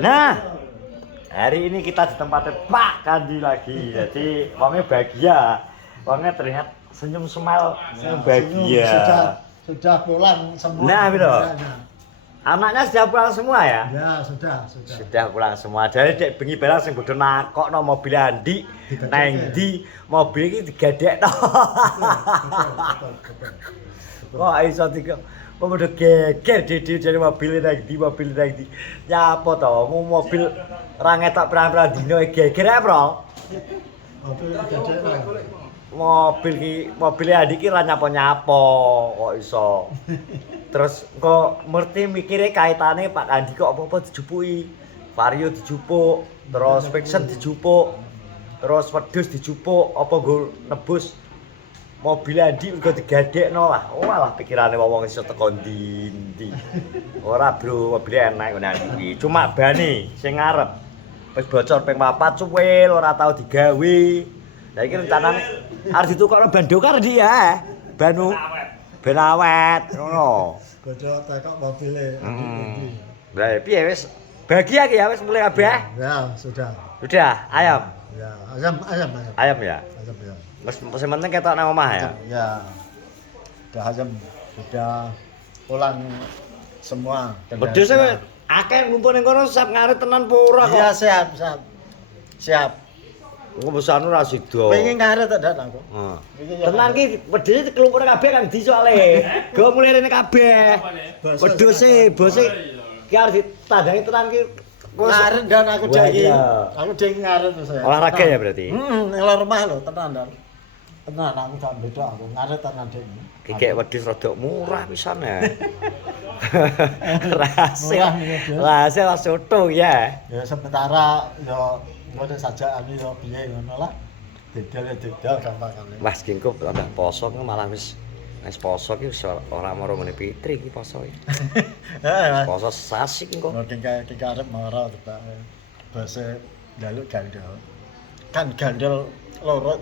Nah, hari ini kita di tempatnya Pak Kandi lagi. Jadi wongnya bahagia. Wongnya terlihat senyum smile, senyum bahagia. Sudah pulang semua. Nah, gitu. Anaknya sudah pulang semua ya? Ya, sudah. Sudah pulang semua. Jadi dek bengi barang sing bodho nakokno mobil Andi nang ndi mobil iki digadekno. Kok iso tiga kok udah geger di jadi mobil nang ndi. Ya apa to? Mobil ra ngetok pirang-pirang dino geger ae, Bro. Mobil Andi ki ra nyapa-nyapa kok iso. Terus kok ngerti mikirnya kaitannya Pak Andi kok apa-apa dijupuki. Vario dijupuk, terus Fiction dijupuk, terus Wedhus dijupuk, apa nggo nebus mobil Andi uga digadekno lah. Oh alah pikirane wong iso teko ndi. Ora bro, mobilnya enak ngene iki. Cuma bane sing ngarep wis bocor ping 4 cuwil ora tau digawe. Lah iki rencanane arep ditukokno ban dokar ndi ya? Banu ben awet ngono. Godhok tekok mobile. Lah piye wis bahagia ki ya wis mulai kabeh? Ya, sudah. Sudah, ayam. Ya, ayam. Ayam ya. Ayam ya. Wis penting ketok nang omah ya. Ya. Sudah ayam, sudah pulang semua. Wedhus e akeh ngumpul ning kono siap ngarit tenan apa ora kok? Iya, siap. Engko besane ora sida. Pengen ngarit tak dak aku. Heeh. Tenan ki wedhus kelumpur kabeh kan di soalé. Go mulai rene kabeh. Wedhus e bose ki arep ditandangi tenan ki Ngarit dan aku dek aku dek ngarit saya. Olahraga ya berarti? Nang rumah lho, tenan dan. Tenan aku gak beda aku ngarit tenan dek. Kikek wedhus rada murah pisan ya. Rahasia soto ya. Ya sementara yo ngono saja ani yo piye ngono lah. Dedel gampangane. Mas kingko tambah poso malah wis poso ki ora maro ngene Fitri ki poso iki. Heeh. Poso sasi kingko. Mungkin kayak arep mara tebak. Base njaluk gandel. Kan gandel loro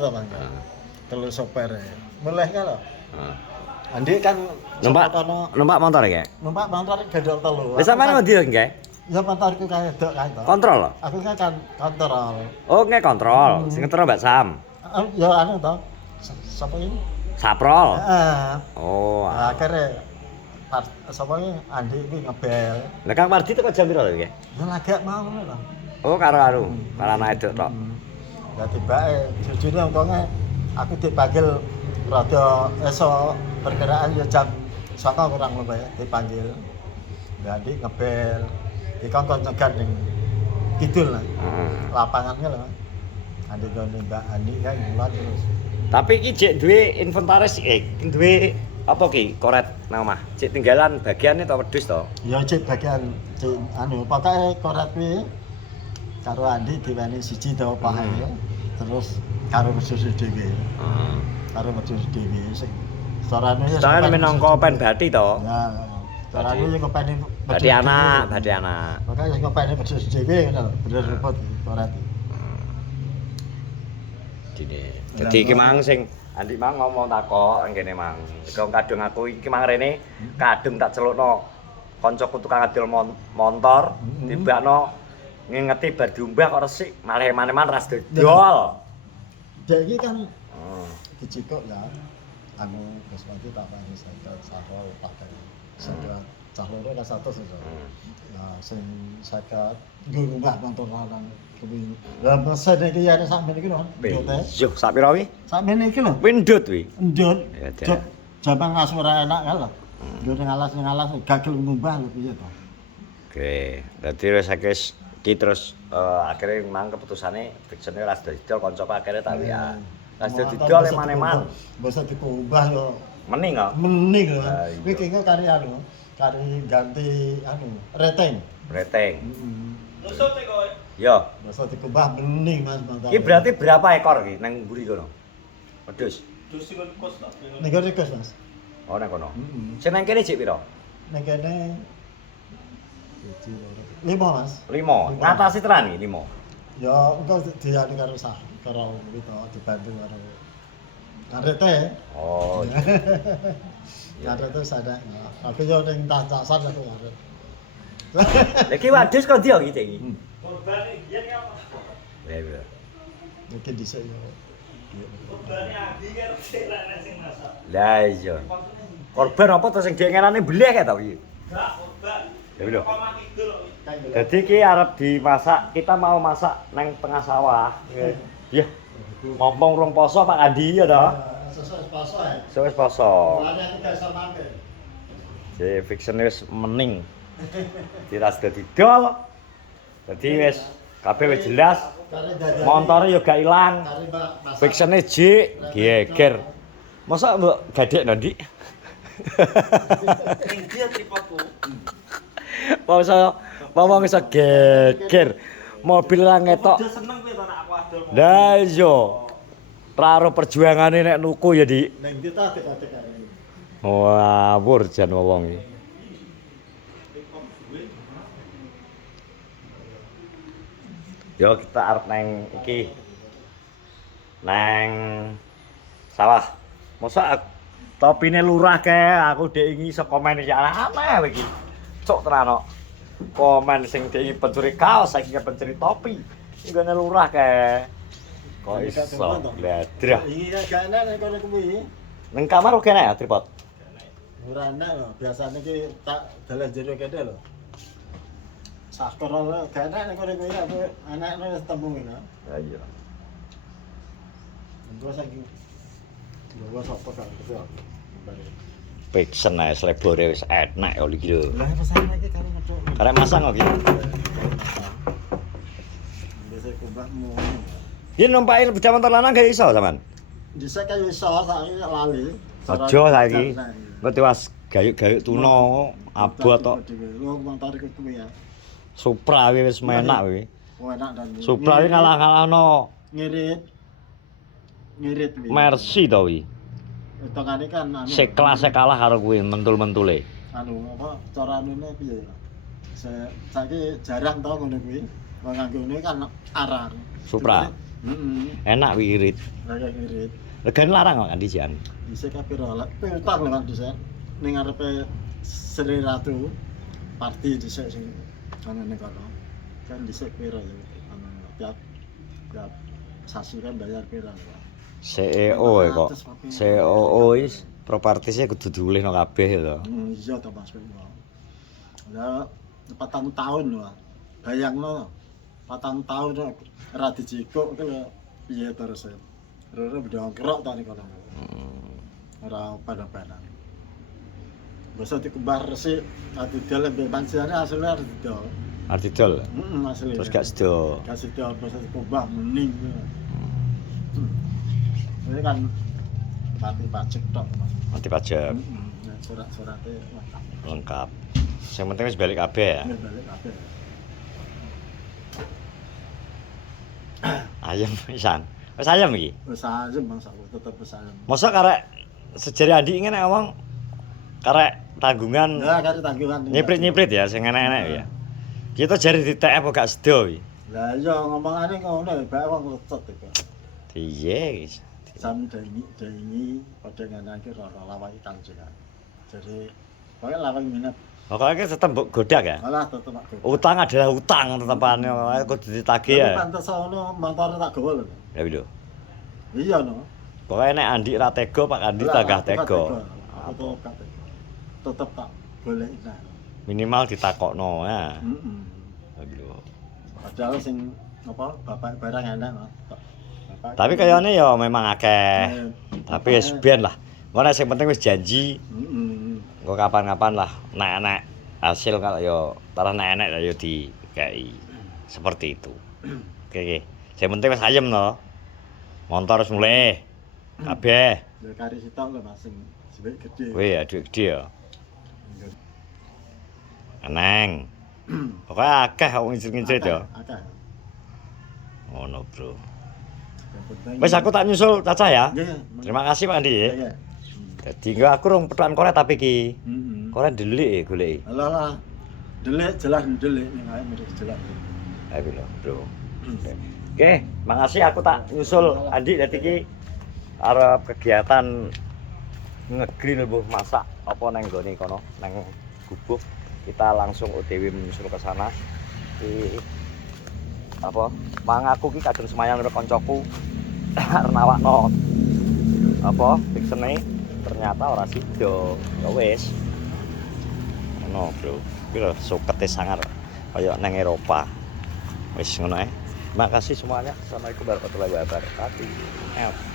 ta mangga. Telu sopir. Mulih ka lho. Heeh. Andi kan numpak motor ya? Numpak motor gandel telu. Wis sampean ngendi nggih? Ya motorku kaya dok kae to. Kontrol lho. Aku kan kontrol. Oh, nggih kontrol. Sing ngetero Mbak Sam. Ya anu to. Sapa iki? Saprol. Heeh. Oh. Akhirnya sapa iki Andi iki ngebel. Lah Kang Mardi teko jam piro lho nggih? Ya lagi mau ngono lho. Oh, karo anak edok tok. Ya tibake jujure umpama aku dipanggil rada esok perkiraan ya jam 9 kurang lebih dipanggil. Jadi ngebel dikongkon nyegan ning kidul lah. Lapangannya lho. Andi gone Mbak Andi kan mulan terus. Tapi iki jek duwe inventaris duwe apa ki koret nang omah? Jek tinggalan bagiane to wedhus to? Ya cek bagian cek anu pokoke koret kuwi karo Andi diweni siji to pahe. Terus karo wedhus dhewe. Karo wedhus dhewe sing sorane ya Soale minangka pen bati to. Ya. Sorane ya kopeni Bati anak. Makanya sing kopeni wedhus dhewe ngono bener repot koret. Jadi iki mang sing Andi mang ngomong takok ngene mang. Kok kadung aku iki mang rene kadung tak celukno kancaku tukang adol motor tibakno ngingeti bar diumbah kok resik malah maneman ras dodol. Dek iki kan dicikuk ya. Anu Guswati tak paring sahol pakai. Sada cah loro kan 100 iso. Nah sing saged nggo rumah motor lanang kuwi. Lah mesen iki ya sakmene iki lho. Yo sak pira wi? Sakmene iki lho. Windut wi. Ndut. Jaman ngasura enak kan lho. Ndut ngalas gagal ngumbah lho piye to. Oke, dadi wis akeh iki terus akhirnya mang keputusane Fiction ras didol kancaku akhirnya tak WA. Ras didol eman-eman. Bisa dikumbah yo. Mening kok. Mening lho. Kuwi kene kari anu, kari ganti anu, reteng. Nusuk e kok. Yo. Bisa dikumbah mening Mas mantap. Iki berarti berapa ekor iki nang mburi kono? Wedhus. Wedhus sing kos ta. Ning kene kos Mas. Oh nang kono. Sing nang kene jek pira? Ning kene 5 Mas. 5. Ngatasi tenan iki 5. Ya engko dianu karo karo kuwi to dibantu karo karete. Oh. Karete sadar. Tapi yo ning tacasan aku arep. Lah iki wadus kok ndi iki Cek iki? Hmm. Korbane biyen ki apa? Ya iya. Iki dhisik yo. Korbane Adi kan sirane sing masak. Lah iya. Korban apa to sing diengenane bleh kae to iki? Enggak, korban. Ya lho. Koma kidul. Jadi ki arep dimasak, kita mau masak nang tengah sawah. Iya. Ngomong rong poso Pak Andi ya toh? Sesuai poso ya. Wis poso. Mulane aku gak iso mampir. Jadi fiction wis mening. Diras dadi dol. Dadi wis kabeh wis jelas. Kare dadane. Montore yo gak ilang. Kare Mbak masak. Fictione jik geger. Masa mbok gadekno Ndik? Ning dia tripodku. Wong iso geger. Mobil ra ngetok. Udah seneng kowe to nek aku adol. Lah iya. Raro perjuangane nek nuku ya, Dik. Ning ndi ta atik-atik kare. Ngawur jan wong iki. Yo kita arep nang iki. Nang sawah. Masa topine lurah kae aku dek iki iso komen iki aneh iki. Cok tenan kok. Komen sing dek iki pencuri kaos saiki pencuri topi. Nggone lurah kae. Kok iso bladrah. Iki gak enak nek kono kuwi. Ning kamar uga enak ya tripod. Ora enak lho, biasane ki tak dalan jero kene lho. Sakur lho, gak enak nek kono kuwi aku anakne wis tembung lho. Ya iya. Engko saiki gua sapa kan kerja. Peksen ae slebore wis enak ya iki lho. Lah pesan iki karo ngecuk. Karek masang kok iki. Bisa kubahmu. Yen numpaki bocah motor lanang gak iso sampean. Bisa kayak iso saiki lali. Aja saiki. Engko tiwas gayuk-gayuk tuna abot tok. Lu motor iku kuwi ya. Supra wis menak kuwi. Oh enak dan. Supra iki ngalah-ngalahno ngirit. Ngirit kuwi. Mercy to kuwi. Hitungane kan anu. Sekelas kalah karo kuwi mentul-mentule. Anu apa cara anune piye ya? Saiki jarang to ngono kuwi. Wong nganggo ngene kan arang. Supra. Heeh. Enak kuwi irit. Lah kayak ngirit. Regane larang kok Andi jan. Bisa kapiro lah. Utang lho kan dhisik. Ning ngarepe Sri Ratu party dhisik sing ana ning kono. Kan dhisik piro ya anu tiap tiap sasi kan bayar piro. CEO e kok. CEO is propertisnya kudu diulihno kabeh to. Iya to Mas. Lah 4 tahun lho. Bayangno 4 tahun ora dijikuk ku lho piye terus. Ora ndongkrok ta ning kono. Ora pada-pada. Basa dikembar resik ati dol mbek pansiane asline harus didol. Artidol. Asli. Terus gak sedo. Gak sedo basa dikembah mening. Ini kan mati pajak tok. Mati pajak Nah, surat-suratnya lengkap. Yang penting wis balik kabeh ya. balik kabeh. Ayam pisan. Wis ayam iki. Wis ayem Bang aku tetep wis ayem. Masa karek sejari Andi ngene ngomong karek tanggungan Lah kare tanggungan. nyiprit-nyiprit ya sing enak-enak ya. Kita jari di TF kok gak sedo iki. Lah iya ngomongane ngono bae wong lecet iki. Iya. Jam dengi padha nganake ora lawai kanjeng. Jadi pokoke lawai minat. Pokoknya tetep mbok godak ya. Malah tetep aku. Utang adalah utang tetepane kudu ditagih ya. Pantes ono motor tak gawa lho. Ya lho. Iya no. Pokoknya nek Andi ra tega Pak Andi tanggah tega. Aku tetep tak goleki nah. Minimal ditakokno ya. Heeh. Lho. Padahal sing apa bapak barang enak Mas. Bapak Tapi kayane ya memang akeh. Eh, Tapi wis ben lah. Ngono sing penting wis janji. Heeh. Engko kapan-kapan lah nek hasil kalau ya tarah nek ya dikei. Seperti itu. Oke oke. Sing penting wis ayem to. Motor wis mulai. Kabeh. Ya kari sitok lho Mas sing cilik gede. Wih, aduh gede ya. Eneng. Pokoknya akeh wong ngincir-ngincir ya. Akeh. Ngono, Bro. Yang penting. Wis aku tak nyusul Caca ya. Nggih. Terima kasih Pak Andi ya. Iya. Dadi engko aku rong petukan korek tapi iki. Heeh. Korek delik goleki. Alah lah. Delik jelas delik ning ae mesti jelas. Ayo lho, Bro. Oke, makasih aku tak nyusul Andi dadi iki arep kegiatan nge-grill mbuh masak apa nang gone kono nang gubuk. kita langsung OTW menyusul ke sana. Di apa? Mangaku ki kadung semayang karo koncoku. Renawakno apa fiksene ternyata ora sido. Ya wis. Ngono, Bro. Kuwi lho sukete sangar kaya nang Eropa. Wis ngono ae. Terima kasih semuanya. Assalamualaikum warahmatullahi wabarakatuh.